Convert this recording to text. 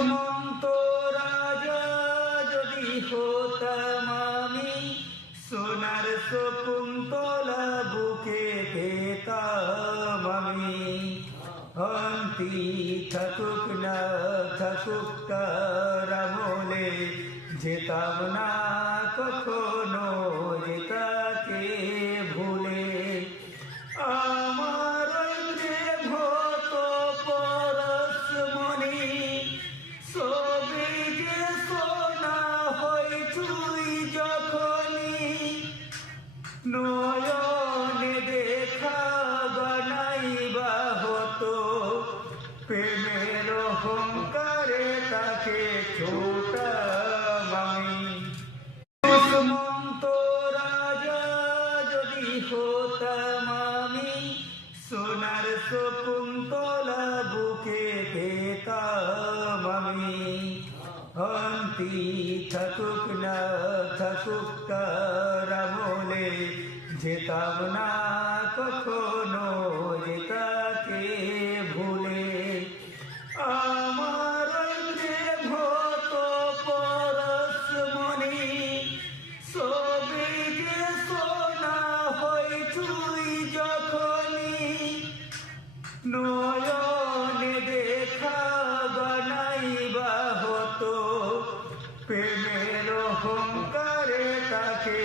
সুমন্ত রাজা যদি হতাম আমি, সোনার শকুন্তলা বুকে পেতাম আমি। অন্তি থাকুক না থাকুক তার আমলে, যেতাম না কখনো যেতাকে ভুলে। আমার প্রেম হতো পরশমণি, সবই যে সোনা হই তুই যখনই। নয়নে দেখা বানাইবা হতো, প্রেমের অহংকারে তাকে ছোটাম আমি। সুমন্ত রাজা যদি হতাম আমি, সোনার শকুন্তলা বুকে পেতাম আমি। অন্তি থাকুক না থাকুক তার আমলে, যেতাম না কখনো যেতাকে ভুলে। আমার প্রেম হতো পরশমণি, সবই যে সোনা হই তুই যখনই। নয়নে দেখা বানাইবা হতো, প্রেমের অহংকারে তাকে